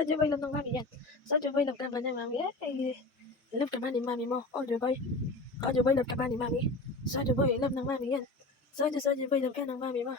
Soju boy, love ng mami yan. Soju boy, love ka ba niya, mami? Ay, love ka ba ni mami mo? Soju boy. Soju boy, love ka ba ni mami? Soju boy, love ng mami yan. Soju boy, love ka ng mami mo.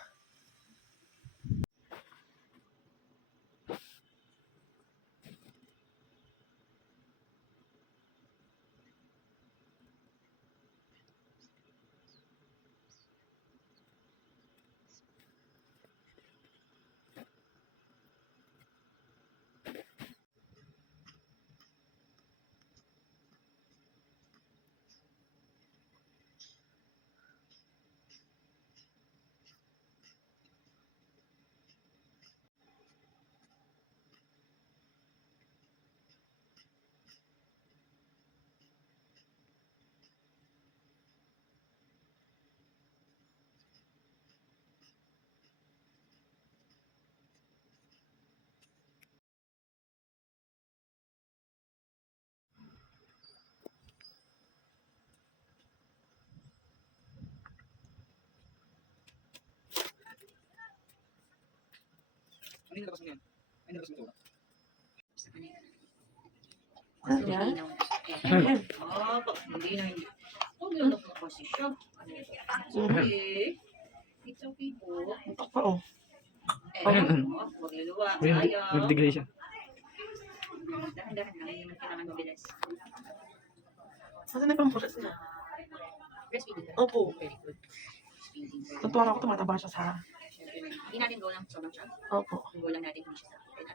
Ano yung labas mo yan? Ano yung labas mo ito? Ano yan? Hindi na hindi. Huwag yung labas kasi siya. Okay. It's okay po. Oo. Huwag luluwa. Ayaw. Nag-degree siya. Dahan-dahan lang. Hindi naman kailangan mabilis. Saan na pang pulas niya? Breastfeeding ka? Opo. Very good. Breastfeeding. Natuwa ako, tumataba siya sa... Hindi natin go lang sobrang siya. Opo. Go lang natin hindi siya sa akin.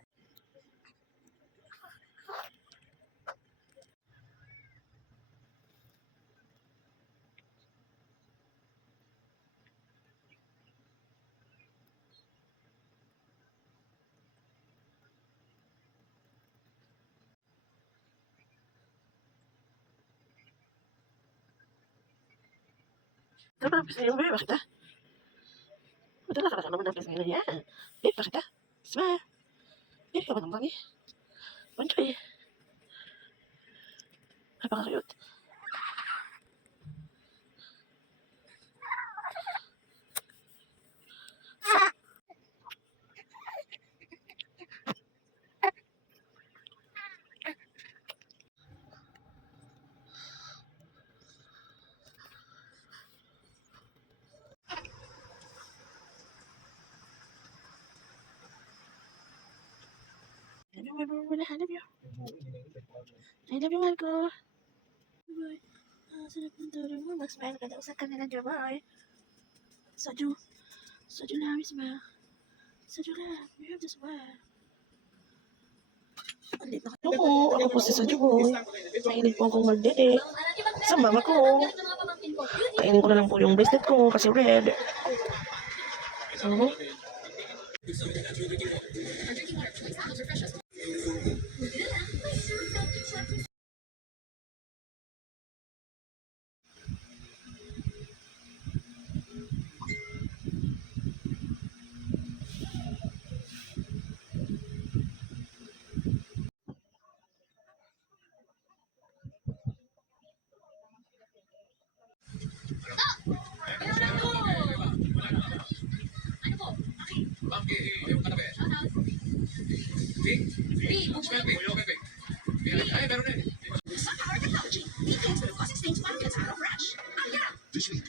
Ano ba ang pisa yung babe? Bakit ah? Madalas ka naman ang pisa yung yan. Babe, bakit ah? Smile. Babe, ka ba ng bangi? Banjoy. Napaka-cute. I love you. I love you, Marco. Bye. Sarap ng tulog mo. Mag-smile ka daw sa kanila, Jomay. Soju. Soju lang, smile. Soju lang. You have to smile. Alit na kayo ko. Ako po si Soju Boy. Mahilig po akong magdede. Sa mama ko. Kainin ko na lang po yung bracelet ko kasi red. So,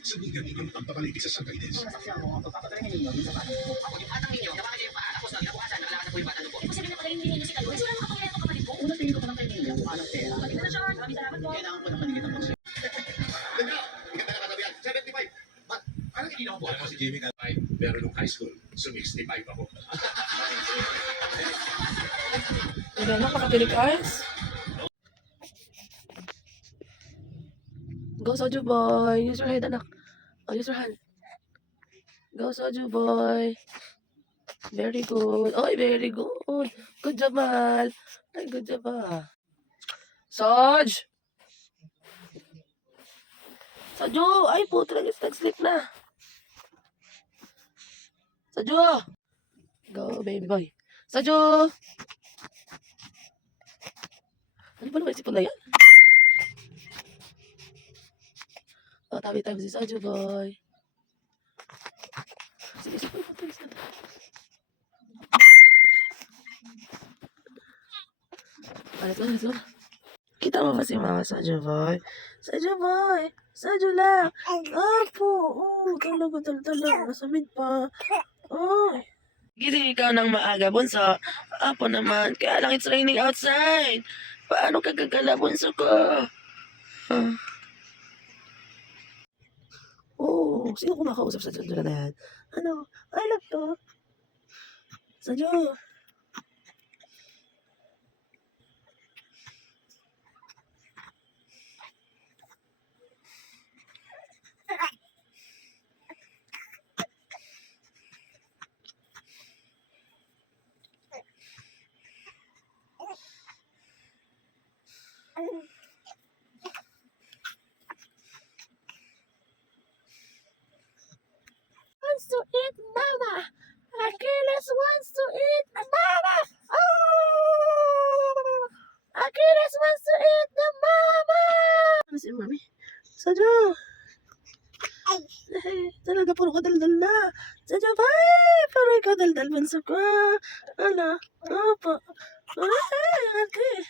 Sabay gamitin ang papaliti sa Sagaides. Alam mo si Jimmy Calvay, pero nung high school, sumixty-five ako. hindi na nakatilig eyes. Go Soju Boy. Use your head, anak. Oh, use your hand. Go Soju Boy. Very good. Oh, very good. Good job, Mahal. Ay, good job, ah. Soj! Soju! Ay, puto lang. Nag-sleep na. Soju! Go, baby boy. Soju! Ano ba naman isipon na yan? Oh, tabi-tabi si Soju Boy. Sige, sige. Let's go. Kita mo ba si Mama sa Boy? Sa Boy! Sa lang! Apo! Oh, tulog. Nasabit pa. Oy! Gising ikaw ng maaga, bunso. Apo naman. Kaya lang it's raining outside. Paano ka gagala, bunso ko? Ah. Oh, sino kumakausap sa Jojo na yan? Ano? I love to. Sa Jojo. Wants to eat mama. Achilles wants to eat mama. Oh! Achilles wants to eat the mama. Ano si mami? Sadyo. Talaga puro ka daldal na. Sadyo ba? Puro ikaw daldal bansa ko. Ano? Opo. Ay, ate.